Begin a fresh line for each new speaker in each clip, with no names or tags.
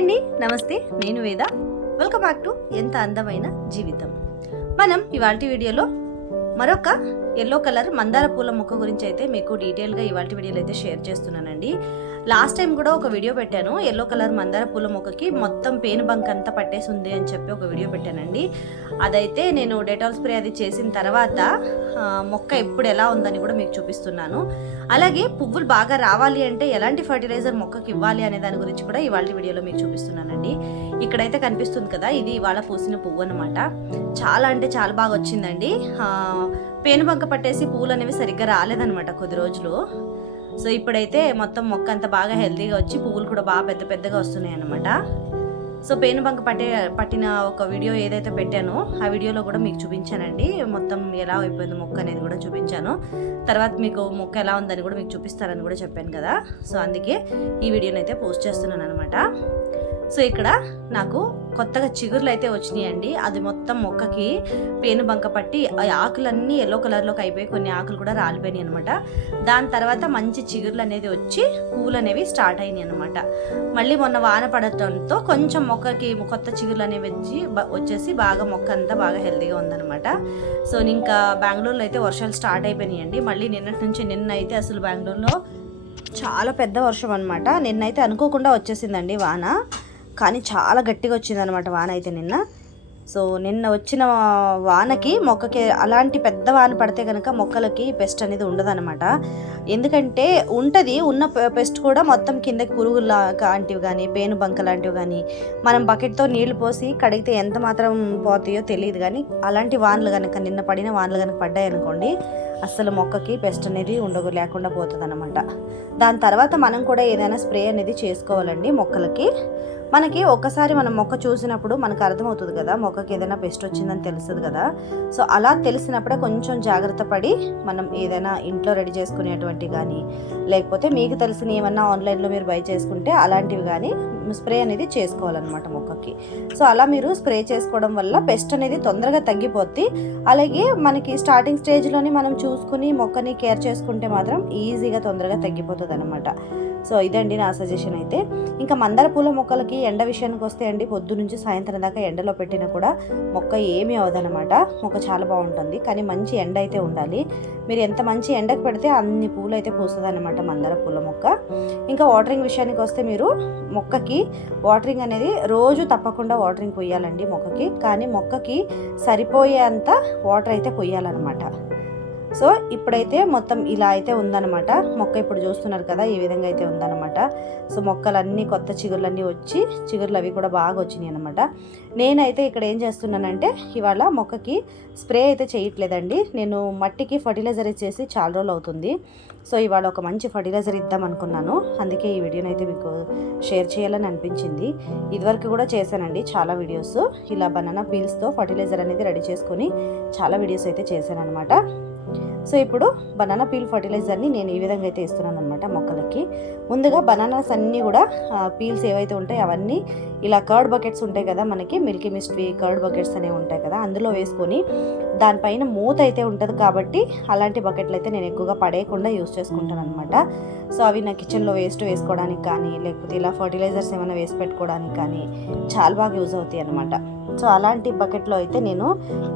అండి నమస్తే నేను వేద. వెల్కమ్ బ్యాక్ టు ఎంత అందమైన జీవితం. మనం ఇవాళ వీడియోలో మరొక ఎల్లో కలర్ మందార పూల మొక్క గురించి అయితే మీకు డీటెయిల్గా ఇవాళ వీడియోలో అయితే షేర్ చేస్తున్నానండి. లాస్ట్ టైం కూడా ఒక వీడియో పెట్టాను. ఎల్లో కలర్ మందార పూల మొక్కకి మొత్తం పేను బంక్ అంతా పట్టేసి ఉంది అని చెప్పి ఒక వీడియో పెట్టానండి. అదైతే నేను డెటాల్ స్ప్రే అది చేసిన తర్వాత మొక్క ఎప్పుడు ఎలా ఉందని కూడా మీకు చూపిస్తున్నాను. అలాగే పువ్వులు బాగా రావాలి అంటే ఎలాంటి ఫర్టిలైజర్ మొక్కకి ఇవ్వాలి అనే దాని గురించి కూడా ఇవాళ వీడియోలో మీకు చూపిస్తున్నానండి. ఇక్కడైతే కనిపిస్తుంది కదా ఇది ఇవాళ పూసిన పువ్వు అనమాట చాలా అంటే చాలా బాగా వచ్చిందండి. పేనుబంక పట్టేసి పువ్వులు అనేవి సరిగ్గా రాలేదనమాట కొద్ది రోజులు. సో ఇప్పుడైతే మొత్తం మొక్క అంతా బాగా హెల్తీగా వచ్చి పువ్వులు కూడా బాగా పెద్ద పెద్దగా వస్తున్నాయి అనమాట సో పేనుబంక పట్టే పట్టిన ఒక వీడియో ఏదైతే పెట్టానో ఆ వీడియోలో కూడా మీకు చూపించానండి. మొత్తం ఎలా అయిపోయింది మొక్క అనేది కూడా చూపించాను. తర్వాత మీకు మొక్క ఎలా ఉందని కూడా మీకు చూపిస్తారని కూడా చెప్పాను కదా. సో అందుకే ఈ వీడియోని అయితే పోస్ట్ చేస్తున్నాను అనమాట సో ఇక్కడ నాకు కొత్తగా చిగుర్లు అయితే వచ్చినాయండి. అది మొత్తం మొక్కకి పేను బంక పట్టి ఆకులన్నీ ఎల్లో కలర్లోకి అయిపోయి కొన్ని ఆకులు కూడా రాలిపోయినాయి అనమాట దాని తర్వాత మంచి చిగుర్లు అనేది వచ్చి పువ్వులు అనేవి స్టార్ట్ అయినాయి అనమాట మళ్ళీ మొన్న వాన పడటంతో కొంచెం మొక్కకి కొత్త చిగుర్లు అనేవి వచ్చి వచ్చేసి బాగా మొక్క అంతా బాగా హెల్తీగా ఉందన్నమాట. సో ఇంకా బెంగళూరులో అయితే వర్షాలు స్టార్ట్ అయిపోయినాయండి. మళ్ళీ నిన్నటి నుంచి నిన్న అయితే అసలు బెంగళూరులో చాలా పెద్ద వర్షం అనమాట నిన్నైతే అనుకోకుండా వచ్చేసిందండి వాన. కానీ చాలా గట్టిగా వచ్చింది అనమాట వాన అయితే నిన్న. సో నిన్న వచ్చిన వానకి మొక్కకి అలాంటి పెద్ద వాన పడితే కనుక మొక్కలకి పెస్ట్ అనేది ఉండదన్నమాట. ఎందుకంటే ఉంటుంది ఉన్న పెస్ట్ కూడా మొత్తం కిందకి పురుగుల లాంటివి కానీ పేను బంక లాంటివి కానీ మనం బకెట్తో నీళ్ళు పోసి కడిగితే ఎంత మాత్రం పోతాయో తెలియదు కానీ అలాంటి వానలు కనుక నిన్న పడిన వానలు కనుక పడ్డాయి అనుకోండి అస్సలు మొక్కకి పెస్ట్ అనేది ఉండదు లేకుండా పోతుంది అనమాట దాని తర్వాత మనం కూడా ఏదైనా స్ప్రే అనేది చేసుకోవాలండి మొక్కలకి. మనకి ఒక్కసారి మనం మొక్క చూసినప్పుడు మనకు అర్థమవుతుంది కదా మొక్కకి ఏదైనా పెస్ట్ వచ్చిందని తెలుస్తుంది కదా. సో అలా తెలిసినప్పుడే కొంచెం జాగ్రత్త పడి మనం ఏదైనా ఇంట్లో రెడీ చేసుకునేటువంటి కానీ లేకపోతే మీకు తెలిసిన ఏమన్నా ఆన్లైన్లో మీరు బై చేసుకుంటే అలాంటివి కానీ స్ప్రే అనేది చేసుకోవాలన్నమాట మొక్కకి. సో అలా మీరు స్ప్రే చేసుకోవడం వల్ల పెస్ట్ అనేది తొందరగా తగ్గిపోద్ది. అలాగే మనకి స్టార్టింగ్ స్టేజ్లోనే మనం చూసుకుని మొక్కని కేర్ చేసుకుంటే మాత్రం ఈజీగా తొందరగా తగ్గిపోతుంది అనమాట సో ఇదండి నా సజెషన్ అయితే. ఇంకా మందార పూల మొక్కలకి ఎండ విషయానికి వస్తే అండి పొద్దు నుంచి సాయంత్రం దాకా ఎండలో పెట్టినా కూడా మొక్క ఏమీ అవదనమాట మొక్క చాలా బాగుంటుంది కానీ మంచి ఎండ అయితే ఉండాలి. మీరు ఎంత మంచి ఎండకు పెడితే అన్ని పూలు అయితే పూస్తుంది అనమాట మందార పూల మొక్క. ఇంకా వాటరింగ్ విషయానికి వస్తే మీరు మొక్కకి వాటరింగ్ అనేది రోజు తప్పకుండా వాటరింగ్ పొయ్యాలండి మొక్కకి. కానీ మొక్కకి సరిపోయేంత వాటర్ అయితే పొయ్యాలన్నమాట. సో ఇప్పుడైతే మొత్తం ఇలా అయితే ఉందన్నమాట. మొక్క ఇప్పుడు చూస్తున్నారు కదా ఈ విధంగా అయితే ఉందన్నమాట. సో మొక్కలన్నీ కొత్త చిగుర్లన్నీ వచ్చి చిగుర్లు అవి కూడా బాగా వచ్చినాయి అనమాట నేనైతే ఇక్కడ ఏం చేస్తున్నానంటే ఇవాళ మొక్కకి స్ప్రే అయితే చేయట్లేదండి. నేను మట్టికి ఫర్టిలైజర్ ఇచ్చేసి చాలా రోజులు అవుతుంది. సో ఇవాళ ఒక మంచి ఫర్టిలైజర్ ఇద్దాం అనుకున్నాను. అందుకే ఈ వీడియోని అయితే మీకు షేర్ చేయాలని అనిపించింది. ఇదివరకు కూడా చేశానండి చాలా వీడియోస్. ఇలా బనానా పీల్స్తో ఫర్టిలైజర్ అనేది రెడీ చేసుకొని చాలా వీడియోస్ అయితే చేశాను అనమాట సో ఇప్పుడు బనానా పీల్ ఫర్టిలైజర్ని నేను ఈ విధంగా అయితే ఇస్తున్నాను అనమాట మొక్కలకి. ముందుగా బనానాస్ అన్నీ కూడా పీల్స్ ఏవైతే ఉంటాయో అవన్నీ ఇలా కర్డ్ బకెట్స్ ఉంటాయి కదా మనకి మిల్కీ మిస్ట్వి కర్డ్ బకెట్స్ అనేవి ఉంటాయి కదా అందులో వేసుకొని దానిపైన మూత అయితే ఉంటుంది కాబట్టి అలాంటి బకెట్లు అయితే నేను ఎక్కువగా పడేయకుండా యూస్ చేసుకుంటాను అనమాట సో అవి నా కిచెన్లో వేస్ట్ వేసుకోవడానికి కానీ లేకపోతే ఇలా ఫర్టిలైజర్స్ ఏమైనా వేసి పెట్టుకోవడానికి కానీ చాలా బాగా యూజ్ అవుతాయి అనమాట సో అలాంటి బకెట్లో అయితే నేను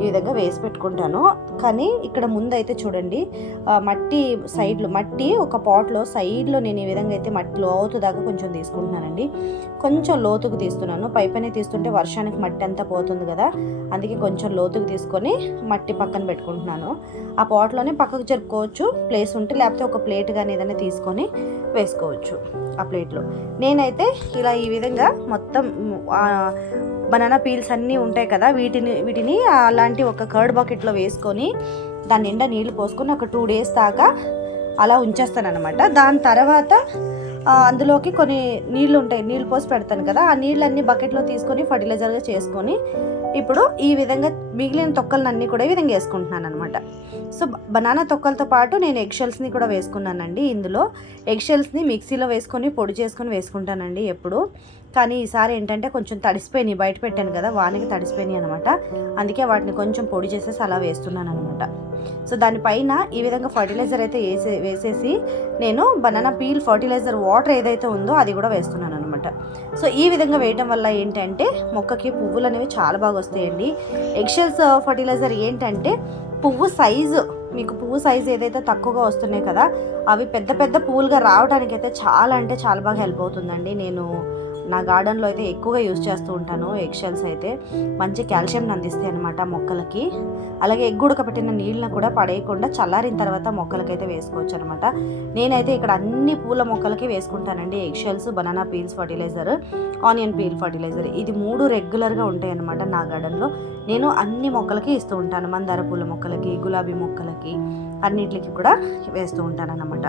ఈ విధంగా వేసి పెట్టుకుంటాను. కానీ ఇక్కడ ముందు అయితే చూడండి మట్టి సైడ్లో మట్టి ఒక పాట్లో సైడ్లో నేను ఈ విధంగా అయితే మట్టి లోతు దాకా కొంచెం తీసుకుంటున్నానండి. కొంచెం లోతుకు తీస్తున్నాను. పైపైన తీస్తుంటే వర్షానికి మట్టి అంతా పోతుంది కదా అందుకే కొంచెం లోతుకు తీసుకొని మట్టి పక్కన పెట్టుకుంటున్నాను. ఆ పాట్లోనే పక్కకు జరుపుకోవచ్చు ప్లేస్ ఉంటే లేకపోతే ఒక ప్లేట్ కానీ ఏదైనా తీసుకొని వేసుకోవచ్చు ఆ ప్లేట్లో. నేనైతే ఇలా ఈ విధంగా మొత్తం బనానా పీల్స్ అన్నీ ఉంటాయి కదా వీటిని వీటిని అలాంటి ఒక కర్డ్ బకెట్లో వేసుకొని దాని నిండా నీళ్ళు పోసుకొని ఒక టూ డేస్ దాకా అలా ఉంచేస్తాను అనమాట దాని తర్వాత అందులోకి కొన్ని నీళ్ళు ఉంటాయి నీళ్ళు పోసి పెడతాను కదా ఆ నీళ్ళన్నీ బకెట్లో తీసుకొని ఫర్టిలైజర్గా చేసుకొని ఇప్పుడు ఈ విధంగా మిగిలిన తొక్కలన్నీ కూడా ఈ విధంగా వేసుకుంటున్నాను అనమాట సో బనానా తొక్కలతో పాటు నేను ఎగ్ షెల్స్ని కూడా వేసుకున్నానండి. ఇందులో ఎగ్ షెల్స్ని మిక్సీలో వేసుకొని పొడి చేసుకొని వేసుకుంటానండి ఎప్పుడు. కానీ ఈసారి ఏంటంటే కొంచెం తడిసిపోయినాయి బయట పెట్టాను కదా వానికి తడిసిపోయినాయి అనమాట అందుకే వాటిని కొంచెం పొడి చేసేసి అలా వేస్తున్నాను అనమాట సో దానిపైన ఈ విధంగా ఫర్టిలైజర్ అయితే వేసే వేసేసి నేను బనానా పీల్ ఫర్టిలైజర్ వాటర్ ఏదైతే ఉందో అది కూడా వేస్తున్నాను. అనమాట. సో ఈ విధంగా వేయటం వల్ల ఏంటంటే మొక్కకి పువ్వులు అనేవి చాలా బాగా వస్తాయండి. ఎగ్షెల్స్ ఫర్టిలైజర్ uh, ఏంటంటే పువ్వు సైజు మీకు పువ్వు సైజు ఏదైతే తక్కువగా వస్తున్నాయి కదా అవి పెద్ద పెద్ద పువ్వులుగా రావడానికి అయితే చాలా అంటే చాలా బాగా హెల్ప్ అవుతుందండి. నేను నా గార్డెన్లో అయితే ఎక్కువగా యూజ్ చేస్తూ ఉంటాను ఎగ్ షెల్స్ అయితే. మంచి కాల్షియం అందిస్తాయి అనమాట మొక్కలకి. అలాగే ఎగ్గు ఉడకబెట్టిన నీళ్ళని కూడా పడేయకుండా చల్లారిన తర్వాత మొక్కలకైతే వేసుకోవచ్చు అనమాట నేనైతే ఇక్కడ అన్ని పూల మొక్కలకి వేసుకుంటానండి. Eggshells banana peels fertiliser onion peel fertiliser ఇది మూడు రెగ్యులర్గా ఉంటాయి అనమాట నా గార్డెన్లో. నేను అన్ని మొక్కలకి ఇస్తూ ఉంటాను. మందార పూల మొక్కలకి గులాబీ మొక్కలకి అన్నిటికి కూడా వేస్తూ ఉంటాను అన్నమాట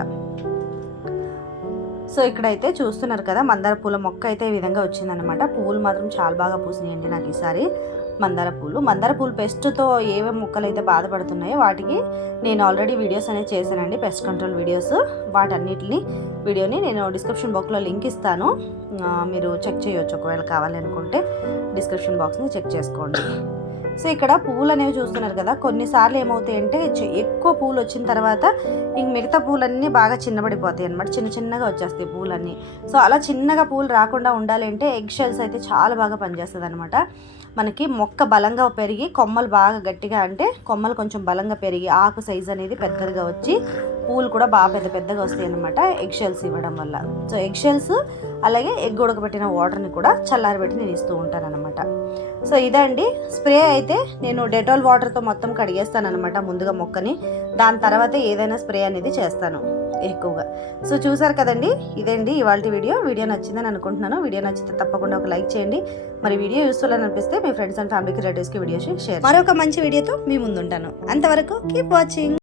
సో ఇక్కడైతే చూస్తున్నారు కదా మందార పూల మొక్క అయితే ఈ విధంగా వచ్చిందనమాట పువ్వులు మాత్రం చాలా బాగా పూసినాయండి నాకు ఈసారి మందార పూలు మందార పూలు పెస్ట్తో ఏవే మొక్కలు అయితే బాధపడుతున్నాయో వాటికి నేను ఆల్రెడీ వీడియోస్ అనేది చేశానండి పెస్ట్ కంట్రోల్ వీడియోస్ వాటన్నిటిని వీడియోని నేను డిస్క్రిప్షన్ బాక్స్లో లింక్ ఇస్తాను. మీరు చెక్ చేయొచ్చు. ఒకవేళ కావాలనుకుంటే డిస్క్రిప్షన్ బాక్స్ని చెక్ చేసుకోండి. సో ఇక్కడ పువ్వులు అనేవి చూస్తున్నారు కదా కొన్నిసార్లు ఏమవుతాయి అంటే ఎక్కువ పూలు వచ్చిన తర్వాత ఇంక మిగతా పూలన్నీ బాగా చిన్నబడిపోతాయి అనమాట చిన్న చిన్నగా వచ్చేస్తాయి పూలన్నీ సో అలా చిన్నగా పూలు రాకుండా ఉండాలి అంటే ఎగ్ షెల్స్ అయితే చాలా బాగా పనిచేస్తుంది అనమాట మనకి మొక్క బలంగా పెరిగి కొమ్మలు బాగా గట్టిగా అంటే కొమ్మలు కొంచెం బలంగా పెరిగి ఆకు సైజ్ అనేది పెద్దదిగా వచ్చి పూలు కూడా బాగా పెద్ద పెద్దగా వస్తాయి అనమాట ఎగ్ షెల్స్ ఇవ్వడం వల్ల. సో ఎగ్ షెల్స్ అలాగే ఎగ్ ఉడకబెట్టిన వాటర్ని కూడా చల్లారబెట్టి నేను ఇస్తూ ఉంటాను అనమాట సో ఇదండి. స్ప్రే అయితే నేను డెటాల్ వాటర్తో మొత్తం కడిగేస్తాను అనమాట ముందుగా మొక్కని. దాని తర్వాత ఏదైనా స్ప్రే అనేది చేస్తాను ఎక్కువగా. సో చూసారు కదండి? ఇదండి ఇవాళ వీడియో. వీడియో నచ్చిందని అనుకుంటున్నాను. వీడియో నచ్చితే తప్పకుండా ఒక లైక్ చేయండి. మరి వీడియో యూస్ఫుల్ అని అనిపిస్తే మీ ఫ్రెండ్స్ అండ్ ఫ్యామిలీకి రిలేటివ్స్కి వీడియో షేర్ మరొక మంచి వీడియోతో మీ ముందుంటాను. అంతవరకు కీప్ వాచింగ్